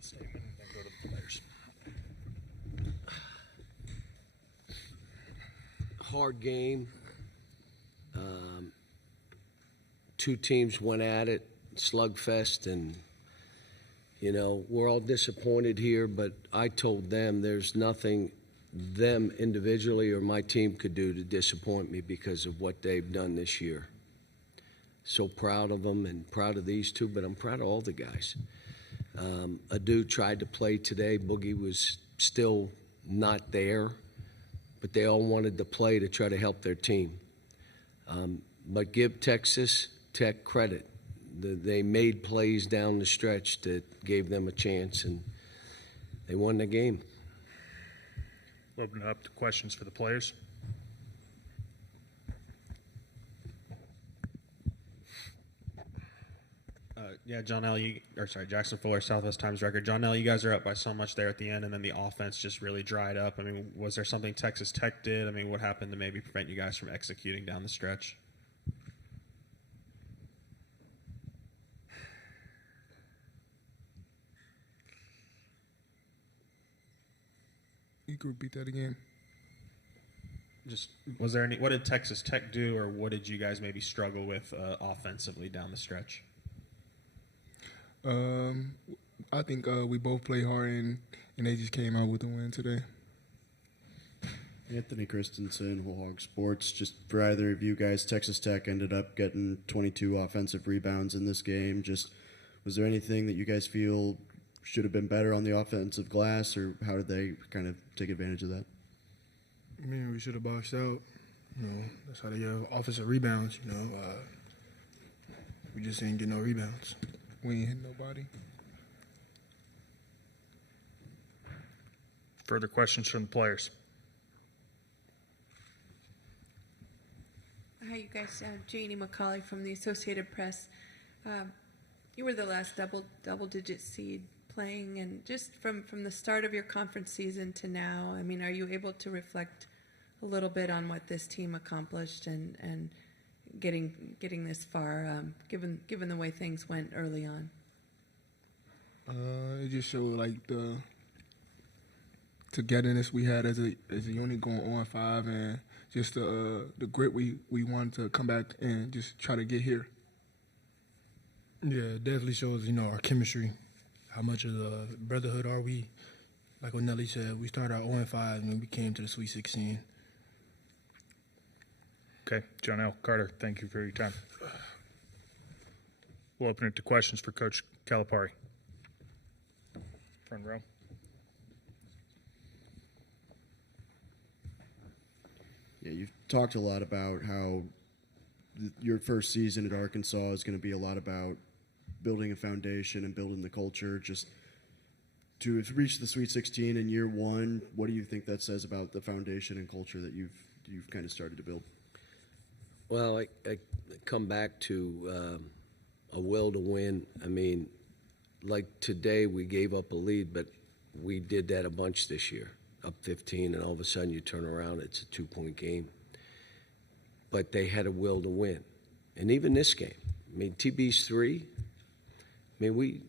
statement and then go to the players. Hard game. Two teams went at it, slugfest, and, you know, we're all disappointed here, but I told them there's nothing them individually or my team could do to disappoint me because of what they've done this year. So proud of them and proud of these two, but I'm proud of all the guys. Adu tried to play today. Boogie was still not there, but they all wanted to play to try to help their team. But give Texas Tech credit. They made plays down the stretch that gave them a chance, and they won the game. We'll open it up to questions for the players. Johnell, Jackson Fuller, Southwest Times Record. Johnell, you guys are up by so much there at the end, and then the offense just really dried up. I mean, was there something Texas Tech did? I mean, what happened to maybe prevent you guys from executing down the stretch? You could repeat that again. What did Texas Tech do, or what did you guys maybe struggle with offensively down the stretch? I think we both played hard, and they just came out with a win today. Anthony Christensen, Whole Hog Sports. Just for either of you guys, Texas Tech ended up getting 22 offensive rebounds in this game. Just, was there anything that you guys feel should have been better on the offensive glass, or how did they kind of take advantage of that? I mean, we should have boxed out. You know, that's how they get offensive rebounds. You know, we just ain't get no rebounds. We ain't hit nobody. Further questions from the players. Hi, you guys. Janie McCauley from the Associated Press. You were the last double-digit seed playing, and just from the start of your conference season to now, I mean, are you able to reflect a little bit on what this team accomplished and getting this far, given the way things went early on? It just showed like the togetherness we had as a unit going on 5, and just the grit we wanted to come back and just try to get here. Yeah, it definitely shows, you know, our chemistry, how much of the brotherhood are we. Like what Nelly said, we started out 0-5 and we came to the Sweet 16. Okay, Johnell, Carter, thank you for your time. We'll open it to questions for Coach Calipari. Front row. Yeah, you've talked a lot about how your first season at Arkansas is going to be a lot about building a foundation and building the culture. Just to reach the Sweet 16 in year one, what do you think that says about the foundation and culture that you've kind of started to build? Well, I come back to a will to win. I mean, like today we gave up a lead, but we did that a bunch this year, up 15, and all of a sudden you turn around, it's a 2-point game. But they had a will to win. And even this game, I mean, TB's 3, I mean,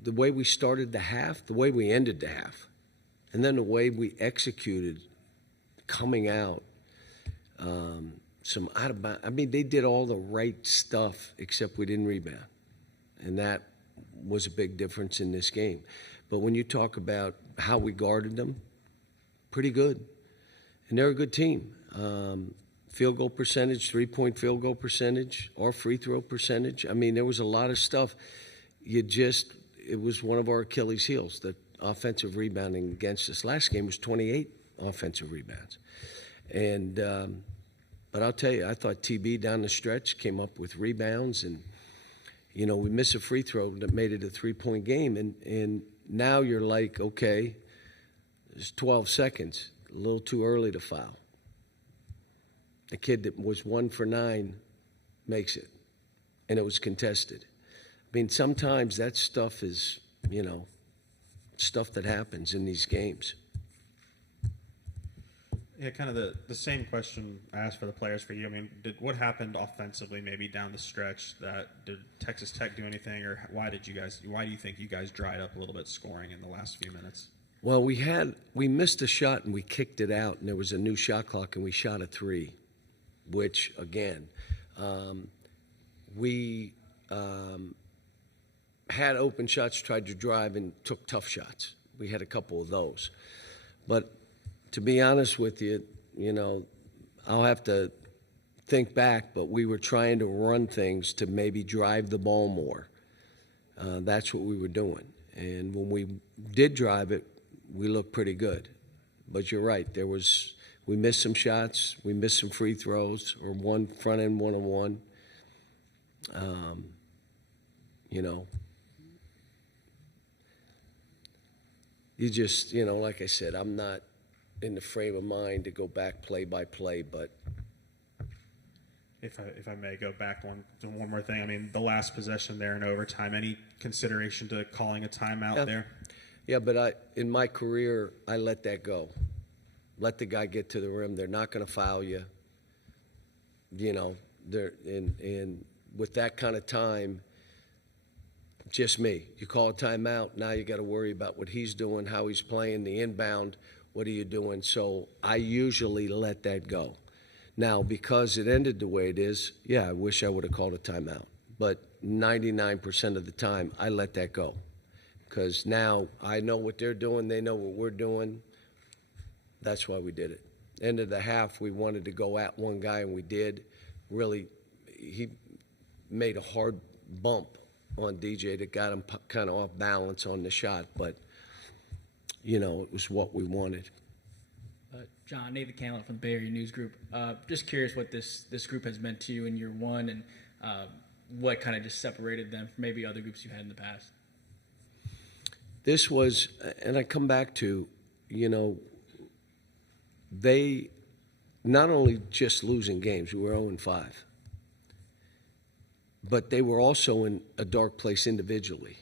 the way we started the half, the way we ended the half, and then the way we executed coming out, some out of bounds. I mean, they did all the right stuff except we didn't rebound. And that was a big difference in this game. But when you talk about how we guarded them, pretty good. And they're a good team. Field goal percentage, 3-point field goal percentage, or free throw percentage. I mean, there was a lot of stuff. It was one of our Achilles heels, that offensive rebounding against us. Last game was 28 offensive rebounds. And, but I'll tell you, I thought TB down the stretch came up with rebounds, and, you know, we missed a free throw that made it a 3-point game. And now you're like, okay, there's 12 seconds, a little too early to foul. The kid that was 1 for 9 makes it, and it was contested. I mean, sometimes that stuff is, you know, stuff that happens in these games. Yeah, kind of the same question I asked for the players for you. I mean, what happened offensively maybe down the stretch? Did Texas Tech do anything, or why do you think you guys dried up a little bit scoring in the last few minutes? Well, we missed a shot and we kicked it out, and there was a new shot clock, and we shot a 3, which again, we had open shots, tried to drive, and took tough shots. We had a couple of those, but to be honest with you, I'll have to think back, but we were trying to run things to maybe drive the ball more. That's what we were doing, and when we did drive it, we looked pretty good. But you're right, we missed some shots, we missed some free throws, or one front end one-on-one. You just, like I said, I'm not in the frame of mind to go back play by play, but If I may go back one more thing, I mean, the last possession there in overtime, any consideration to calling a timeout there? yeah, but in my career, I let that go. Let the guy get to the rim. They're not going to foul you. And with that kind of time, just me. You call a timeout, now you got to worry about what he's doing, how he's playing, the inbound, what are you doing? So I usually let that go. Now, because it ended the way it is, yeah, I wish I would have called a timeout. But 99% of the time, I let that go. Because now I know what they're doing, they know what we're doing. That's why we did it. End of the half, we wanted to go at one guy, and we did. Really, he made a hard bump on DJ that got him kind of off balance on the shot. But, it was what we wanted. John, Nathan Canlett from the Bay Area News Group. Just curious what this group has meant to you in year one, and what kind of just separated them from maybe other groups you've had in the past. This was, and I come back to, they not only just losing games, we were 0-5, but they were also in a dark place individually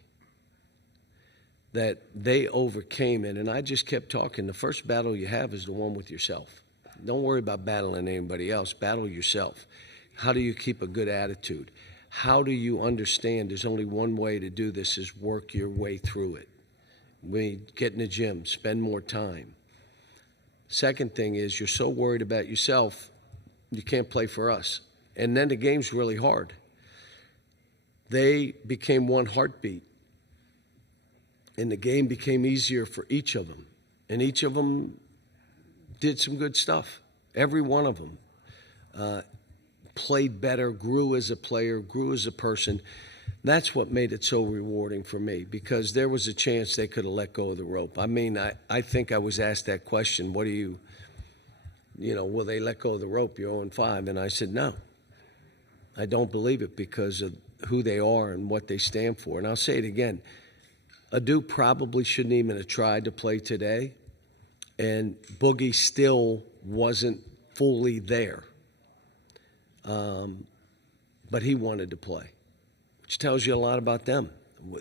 that they overcame it. And I just kept talking. The first battle you have is the one with yourself. Don't worry about battling anybody else. Battle yourself. How do you keep a good attitude? How do you understand there's only one way to do this is work your way through it? We get in the gym, spend more time. Second thing is you're so worried about yourself, you can't play for us. And then the game's really hard. They became one heartbeat. And the game became easier for each of them. And each of them did some good stuff. Every one of them played better, grew as a player, grew as a person. That's what made it so rewarding for me, because there was a chance they could have let go of the rope. I mean, I think I was asked that question, what do you will they let go of the rope? You're 0-5. And I said, no. I don't believe it because of who they are and what they stand for. And I'll say it again. Adu probably shouldn't even have tried to play today, and Boogie still wasn't fully there. But he wanted to play, which tells you a lot about them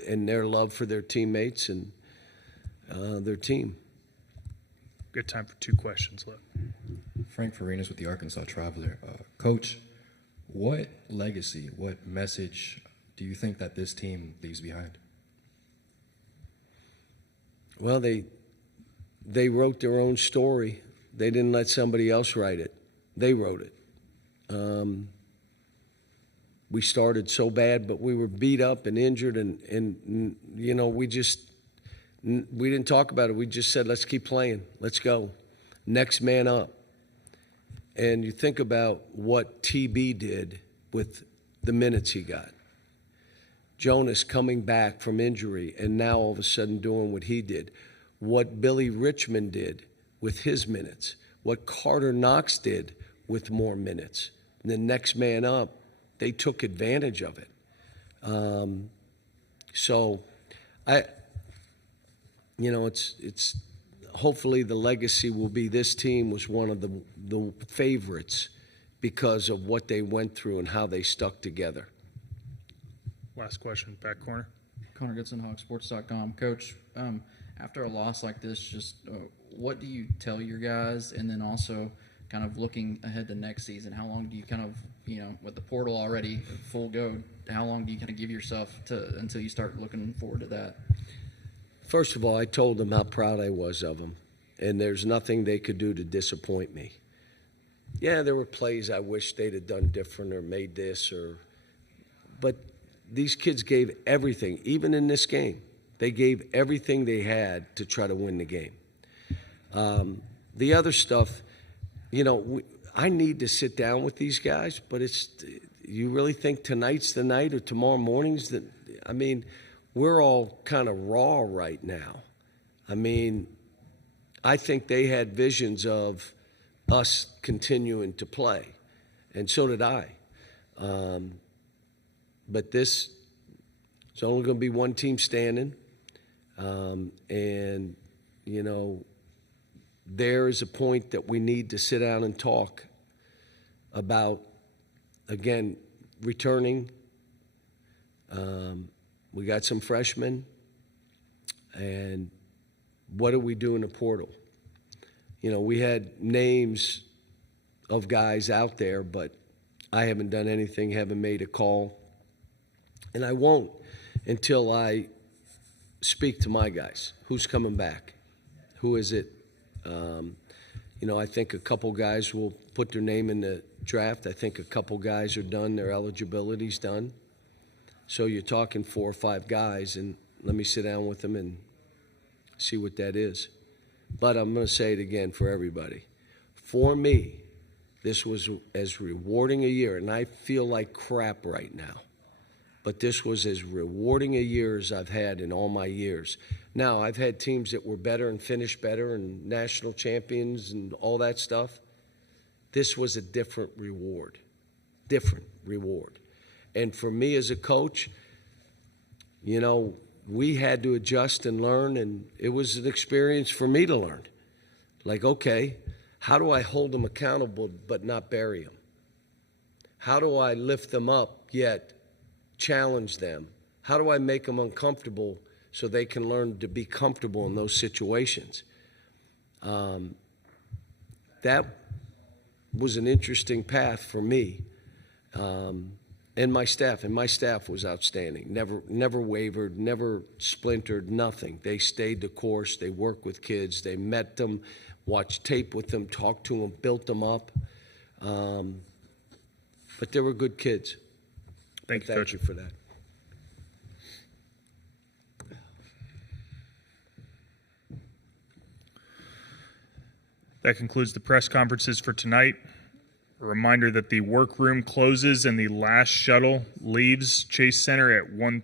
and their love for their teammates and their team. Good time for 2 questions left. Frank Farinas with the Arkansas Traveler. Coach, what legacy, what message do you think that this team leaves behind? Well, they wrote their own story. They didn't let somebody else write it. They wrote it. We started so bad, but we were beat up and injured, and we didn't talk about it. We just said, let's keep playing. Let's go. Next man up. And you think about what TB did with the minutes he got. Jonas coming back from injury and now all of a sudden doing what he did. What Billy Richmond did with his minutes. What Karter Knox did with more minutes. And the next man up, they took advantage of it. It's hopefully the legacy will be this team was one of the favorites because of what they went through and how they stuck together. Last question, back corner. Connor Goodson, HawgBeat.com. Coach, after a loss like this, just what do you tell your guys? And then also kind of looking ahead to next season, how long do you kind of, with the portal already full go, how long do you kind of give yourself until you start looking forward to that? First of all, I told them how proud I was of them, and there's nothing they could do to disappoint me. Yeah, there were plays I wish they'd have done different or made this but these kids gave everything, even in this game. They gave everything they had to try to win the game. The other stuff, I need to sit down with these guys, but you really think tonight's the night or tomorrow morning's the, we're all kind of raw right now. I think they had visions of us continuing to play, and so did I. But there's only going to be one team standing, and, there is a point that we need to sit down and talk about, again, returning. We got some freshmen, and what do we do in the portal? We had names of guys out there, but I haven't done anything, haven't made a call, and I won't until I speak to my guys. Who's coming back? Who is it? I think a couple guys will put their name in the draft. I think a couple guys are done. Their eligibility's done. So you're talking 4 or 5 guys, and let me sit down with them and see what that is. But I'm going to say it again for everybody. For me, this was as rewarding a year, and I feel like crap right now. But this was as rewarding a year as I've had in all my years. Now, I've had teams that were better and finished better and national champions and all that stuff. This was a different reward. And for me as a coach, we had to adjust and learn, and it was an experience for me to learn. Like, okay, how do I hold them accountable but not bury them? How do I lift them up yet challenge them? How do I make them uncomfortable so they can learn to be comfortable in those situations? That was an interesting path for me and my staff. And my staff was outstanding. Never wavered, never splintered, nothing. They stayed the course. They worked with kids. They met them, watched tape with them, talked to them, built them up. But they were good kids. Thank you, Coach. You for that. That concludes the press conferences for tonight. A reminder that the workroom closes and the last shuttle leaves Chase Center at 1:30.